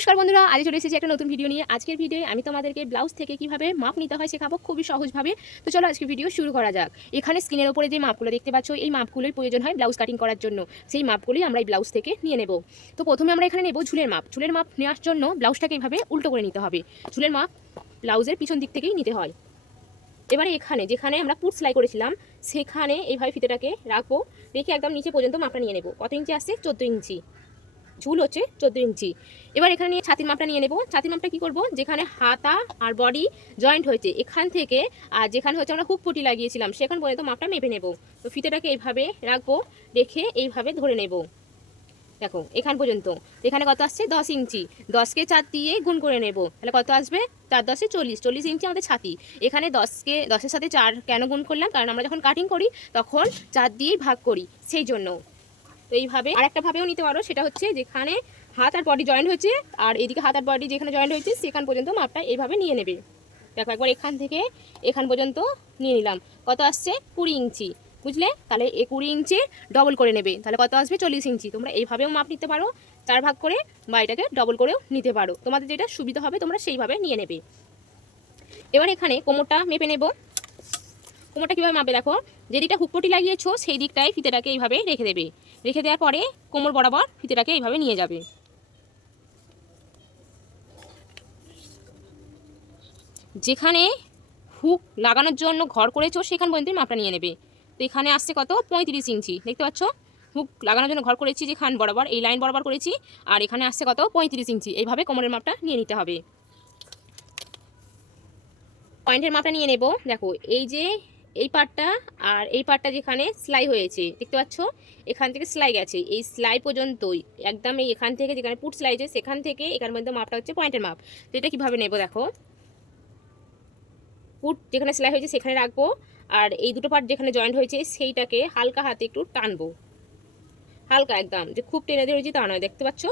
নমস্কার বন্ধুরা, আজ চলে এসেছি একটা নতুন ভিডিও নিয়ে। আজকের ভিডিওয়ে আমি তোমাদেরকে ব্লাউজ থেকে কিভাবে মাপ নিতে হয় শেখাবো খুবই সহজভাবে। তো চলো আজকে ভিডিও শুরু করা যাক। এখানে স্ক্রিনের উপরে যে মাপগুলো দেখতে পাচ্ছ, এই মাপগুলোর প্রয়োজন হয় ব্লাউজ কাটিং করার জন্য। সেই মাপগুলোই আমরা এই ব্লাউজ থেকে নিয়ে নেব। তো প্রথমে আমরা এখানে নেব ঝুলের মাপ। ঝুলের মাপ নেওয়ার জন্য ব্লাউজটাকে এইভাবে উল্টো করে নিতে হবে। ঝুলের মাপ ব্লাউজের পিছন দিক থেকেই নিতে হয়। এবারে এখানে যেখানে আমরা পুট সেলাই করেছিলাম সেখানে এইভাবে ফিতেটাকে রাখবো, রেখে একদম নিচে পর্যন্ত মাপটা নিয়ে নেব। কত ইঞ্চি আসছে? 14 ইঞ্চি। ঝুল হচ্ছে 14 ইঞ্চি। এবার এখানে নিয়ে ছাতির মাপটা নিয়ে নেব। ছাতির মাপটা কি করব, যেখানে হাতা আর বডি জয়েন্ট হয়েছে এখান থেকে আর যেখানে হচ্ছে আমরা হুক পটি লাগিয়েছিলাম সেখান পর্যন্ত মাপটা মেপে নেব। তো ফিতেটাকে এইভাবে রাখবো, রেখে এইভাবে ধরে নেব। দেখো এখান পর্যন্ত, এখানে কত আসছে? 10 ইঞ্চি। 10কে 4 দিয়ে গুণ করে নেব, তাহলে কত আসবে? 4 10 40। 40 ইঞ্চি আমাদের ছাতি। এখানে 10-এর সাথে 4 কেন গুণ করলাম? কারণ আমরা যখন কাটিং করি তখন 4 দিয়েই ভাগ করি, সেই জন্য। তো এইভাবে আরেকটা ভাবেও নিতে পারো, সেটা হচ্ছে যেখানে হাত আর বডি জয়েন্ট হয়েছে আর এদিকে হাত আর বডি যেখানে জয়েন্ট হয়েছে সেখান পর্যন্ত মাপটা এইভাবে নিয়ে নেবে। দেখো একবার এখান থেকে এখান পর্যন্ত নিয়ে নিলাম। কত আসছে? 20 ইঞ্চি। বুঝলে? তাহলে এই 20 ইঞ্চি ডবল করে নেবে, তাহলে কত আসবে? 40 ইঞ্চি। তোমরা এইভাবেও মাপ নিতে পারো, 4 ভাগ করে, বা এটাকে ডবল করেও নিতে পারো। তোমাদের যেটা সুবিধা হবে তোমরা সেইভাবে নিয়ে নেবে। এবার এখানে কোমরটা মেপে নেব। কোমরটা কীভাবে মাপবে? দেখো, যেদিকটা হুকপটি লাগিয়েছো সেই দিকটায় ফিতেটাকে এইভাবে রেখে দেবে। রেখে দেওয়ার পরে কোমর বরাবর ফিতেটাকে এইভাবে নিয়ে যাবে। যেখানে হুক লাগানোর জন্য ঘর করেছো সেখান পর্যন্ত মাপটা নিয়ে নেবে। তো এখানে আসছে কত? 35 ইঞ্চি। দেখতে পাচ্ছ, হুক লাগানোর জন্য ঘর করেছি যেখান বরাবর, এই লাইন বরাবর করেছি, আর এখানে আসছে কত? 35 ইঞ্চি। এইভাবে কোমরের মাপটা নিয়ে নিতে হবে। পয়েন্টের মাপটা নিয়ে নেব। দেখো এই যে এই পার্টটা আর এই পার্টটা যেখানে সেলাই হয়েছে দেখতে পাচ্ছ, এখান থেকে সেলাই গেছে, এই সেলাই পর্যন্তই একদম এই এখান থেকে যেখানে পুট সেলাই আছে সেখান থেকে এখান পর্যন্ত মাপটা হচ্ছে পয়েন্টের মাপ। তো এটা কীভাবে নেব? দেখো, পুট যেখানে সেলাই হয়েছে সেখানে রাখবো, আর এই দুটো পার্ট যেখানে জয়েন্ট হয়েছে সেইটাকে হালকা হাতে একটু টানবো। হালকা, একদম যে খুব টেনে ধরেছি তা নয়। দেখতে পাচ্ছ,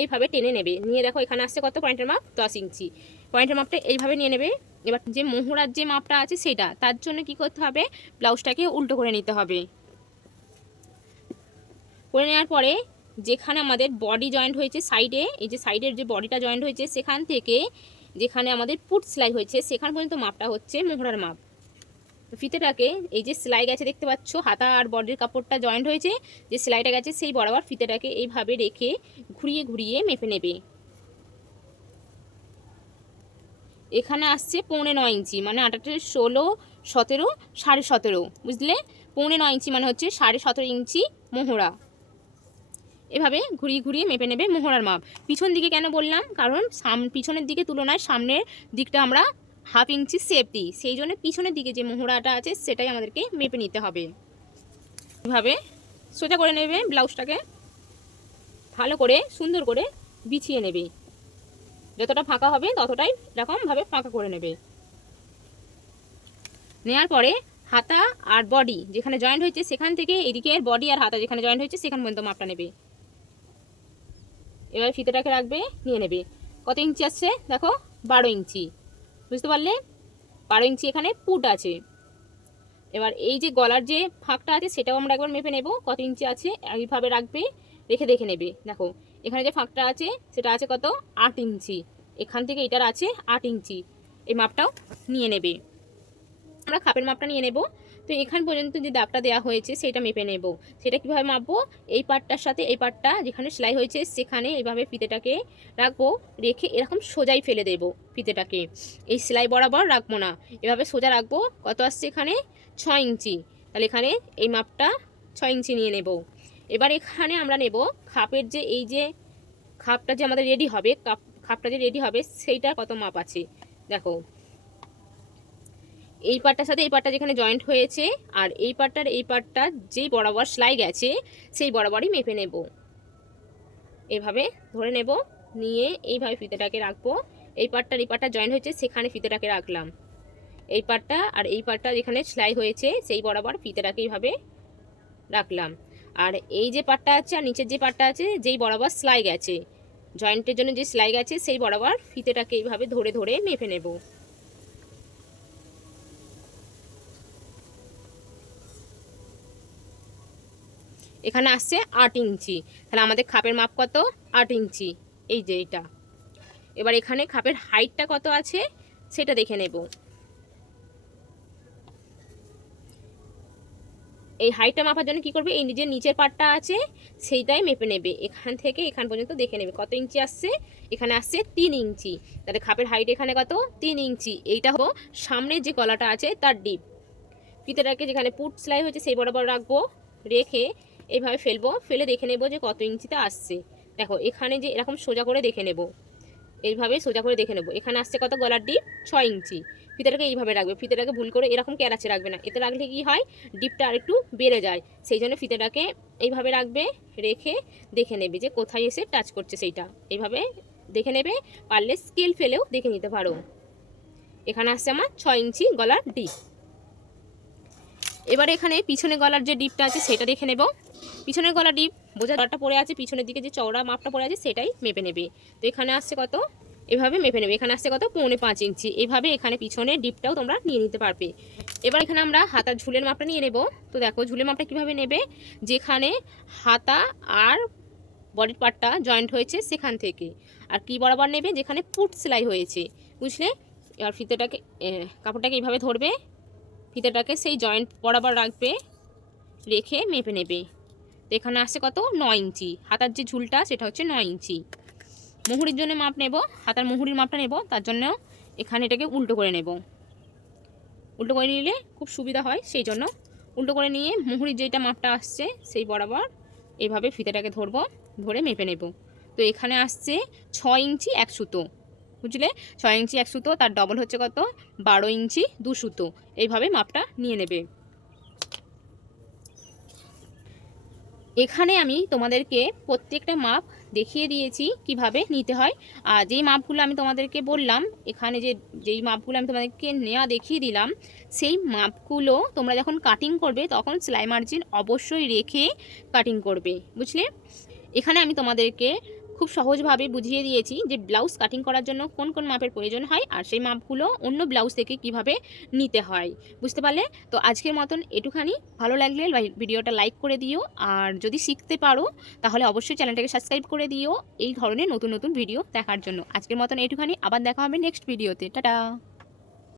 এইভাবে টেনে নেবে। নিয়ে দেখো এখানে আসছে কত? পয়েন্টের মাপ 10 ইঞ্চি। পয়েন্টের মাপটা এইভাবে নিয়ে নেবে। এবার যে মোহরার যে মাপটা আছে সেটা, তার জন্য কি করতে হবে? ব্লাউজটাকে উল্টো করে নিতে হবে। করে নেওয়ার পরে যেখানে আমাদের বডি জয়েন্ট হয়েছে সাইডে, এই যে সাইডের যে বডিটা জয়েন্ট হয়েছে সেখান থেকে যেখানে আমাদের পুট সেলাই হয়েছে সেখান পর্যন্ত মাপটা হচ্ছে মোহরার মাপ। ফিতেটাকে এই যে সেলাই গেছে দেখতে পাচ্ছ, হাতা আর বডির কাপড়টা জয়েন্ট হয়েছে, যে সেলাইটা গেছে সেই বরাবর ফিতেটাকে এইভাবে রেখে ঘুরিয়ে ঘুরিয়ে মেপে নেবে। এখানে আসছে 9.5 ইঞ্চি, মানে 8 16 17 17.5, বুঝলে? 9.5 ইঞ্চি মানে হচ্ছে 17.5 ইঞ্চি মোহরা। এভাবে ঘুরিয়ে ঘুরিয়ে মেপে নেবে মোহরার মাপ। পিছন দিকে কেন বললাম? কারণ পিছনের দিকে তুলনায় সামনের দিকটা আমরা ½ ইঞ্চি সেপ দিই, সেই জন্য পিছনের দিকে যে মোহরাটা আছে সেটাই আমাদেরকে মেপে নিতে হবে। এভাবে সোজা করে নেবে, ব্লাউজটাকে ভালো করে সুন্দর করে বিছিয়ে নেবে। যতটা ফাঁকা হবে ততটাই এরকমভাবে ফাঁকা করে নেবে। নেওয়ার পরে হাতা আর বডি যেখানে জয়েন্ট হয়েছে সেখান থেকে এদিকে বডি আর হাতা যেখানে জয়েন্ট হয়েছে সেখান পর্যন্ত মাপটা নেবে। এবার ফিতেটাকে রাখবে, নিয়ে নেবে। কত ইঞ্চি আসছে? দেখো 12 ইঞ্চি। বুঝতে পারলে? 12 ইঞ্চি এখানে পুট আছে। এবার এই যে গলার যে ফাঁকটা আছে সেটাও আমরা একবার মেপে নেব কত ইঞ্চি আছে। এইভাবে রাখবে, রেখে দেখে নেবে। দেখো এখানে যে ফাঁকটা আছে সেটা আছে কত? 8 ইঞ্চি। এখান থেকে এটার আছে 8 ইঞ্চি। এই মাপটাও নিয়ে নেবে। আমরা খাপের মাপটা নিয়ে নেব। তো এখান পর্যন্ত যে দাগটা দেওয়া হয়েছে সেটা মেপে নেব। সেটা কিভাবে মাপবো? এই পার্টটার সাথে এই পার্টটা যেখানে সেলাই হয়েছে সেখানে এইভাবে ফিতেটাকে রাখবো, রেখে এরকম সোজাই ফেলে দেব ফিতেটাকে। এই সেলাই বরাবর রাখবো না, এভাবে সোজা রাখবো। কত আসছে এখানে? 6 ইঞ্চি। তাহলে এখানে এই মাপটা 6 ইঞ্চি নিয়ে নেব। এবার এখানে আমরা নেব খাপের যে এই যে খাপটা যে আমাদের রেডি হবে, খাপটা যে রেডি হবে সেইটার কত মাপ আছে। দেখো এই পার্টটার সাথে এই পার্টটা যেখানে জয়েন্ট হয়েছে আর এই পার্টটার এই পার্টটা যেই বরাবর সেলাই গেছে সেই বরাবরই মেপে নেব। এভাবে ধরে নেব, নিয়ে এইভাবে ফিতেটাকে রাখবো। এই পার্টটা জয়েন্ট হয়েছে সেখানে ফিতেটাকে রাখলাম। এই পার্টটা আর এই পার্টটা যেখানে সেলাই হয়েছে সেই বরাবর ফিতেটাকে এইভাবে রাখলাম। আর এই যে পার্টটা আছে আর নিচের যে পার্টটা আছে যেই বরাবর সেলাই গেছে, জয়েন্টের জন্য যে সেলাই গেছে সেই বরাবর ফিতেটাকে এইভাবে ধরে ধরে মেপে নেব। এখানে আসছে 8 ইঞ্চি। তাহলে আমাদের খাপের মাপ কত? 8 ইঞ্চি। এই যে এটা এবার এখানে খাপের হাইটটা কত আছে সেটা দেখে নেব। এই হাইটটা মাপার জন্য কি করবে, এই নিজের নিচের পার্টটা আছে সেইটাই মেপে নেবে, এখান থেকে এখান পর্যন্ত দেখে নেবে কত ইঞ্চি আসছে। এখানে আসছে 3 ইঞ্চি, তাহলে খাপের হাইট এখানে কত 3 ইঞ্চি। এইটা হলো সামনের যে গলাটা আছে তার ডিপ। ফিতেটাকে যেখানে পুট সেলাই হয়েছে সেই বরাবর রাখবো, রেখে এইভাবে ফেলবো, ফেলে দেখে নেব যে কত ইঞ্চিতে আসছে। দেখো এখানে যে এরকম সোজা করে দেখে নেব, এইভাবে সোজা করে দেখে নেব এখানে আসছে কত, গলার ডিপ 6 ইঞ্চি। ফিতেটাকে এইভাবে রাখবে, ফিতেটাকে ভুল করে এরকম ক্যারাচে রাখবে না, এতে রাখলে কি হয় ডিপটা আরেকটু বেড়ে যায়। সেই জন্য ফিতেটাকে এইভাবে রাখবে, রেখে দেখে নেবে যে কোথায় এসে টাচ করছে সেইটা, এইভাবে দেখে নেবে। পারলে স্কেল ফেলেও দেখে নিতে পারো। এখানে আসছে আমার 6 ইঞ্চি গলার ডিপ। এবার এখানে পিছনে গলার যে ডিপটা আছে সেটা দেখে নেব। পিছনের গলার ডিপ বোঝা গলাটা পড়ে আছে, পিছনের দিকে যে চওড়া মাপটা পড়ে আছে সেটাই মেপে নেবে। তো এখানে আসছে কত, এভাবে মেপে নেবে। এখানে আসছে কত 5.25 ইঞ্চি। এইভাবে এখানে পিছনে ডিপটাও তোমরা নিয়ে নিতে পারবে। এবার এখানে আমরা হাতার ঝুলের মাপটা নিয়ে নেব। তো দেখো ঝুলের মাপটা কিভাবে নেবে, যেখানে হাতা আর বডির পার্টটা জয়েন্ট হয়েছে সেখান থেকে, আর কি বরাবর নেবে যেখানে পুট সেলাই হয়েছে, বুঝলে। এবার ফিতেটাকে কাপড়টাকে এইভাবে ধরবে, ফিতেটাকে সেই জয়েন্ট বরাবর রাখবে, রেখে মেপে নেবে। তো এখানে আসছে কত 9 ইঞ্চি। হাতার যে ঝুলটা সেটা হচ্ছে 9 ইঞ্চি। মুহুরির জন্য মাপ নেব, হাতার মুহুরির মাপটা নেব, তার জন্য এখানে এটাকে উল্টো করে নেব। উল্টো করে নিলে খুব সুবিধা হয়, সেই জন্য উল্টো করে নিয়ে মুহুরির যেটা মাপটা আসছে সেই বরাবর এইভাবে ফিতেটাকে ধরবো, ধরে মেপে নেব। তো এখানে আসছে 6 ইঞ্চি 1 সুতো, বুঝলে। 6 ইঞ্চি 1 সুতো, তার ডবল হচ্ছে কত 12 ইঞ্চি 2 সুতো। এইভাবে মাপটা নিয়ে নেবে। এখানে আমি তোমাদেরকে প্রত্যেকটা মাপ দেখিয়ে দিয়েছি কিভাবে নিতে হয়। আর যেই মাপগুলো আমি তোমাদেরকে বললাম, এখানে যেই মাপগুলো আমি তোমাদেরকে নেওয়া দেখিয়ে দিলাম, সেই মাপগুলো তোমরা যখন কাটিং করবে তখন সেলাই মার্জিন অবশ্যই রেখে কাটিং করবে, বুঝলে। এখানে আমি তোমাদেরকে খুব সহজভাবে বুঝিয়ে দিয়েছি যে ব্লাউজ কাটিং করার জন্য কোন কোন মাপের প্রয়োজন হয়, আর সেই মাপগুলো অন্য ব্লাউজ থেকে কিভাবে নিতে হয়, বুঝতে পারলে। তো আজকের মতন এটুখানি। ভালো লাগলে ভিডিওটা লাইক করে দিও, আর যদি শিখতে পারো তাহলে অবশ্যই চ্যানেলটাকে সাবস্ক্রাইব করে দিও এই ধরনের নতুন নতুন ভিডিও দেখার জন্য। আজকের মতন এটুখানি, আবার দেখা হবে নেক্সট ভিডিওতে। টাটা।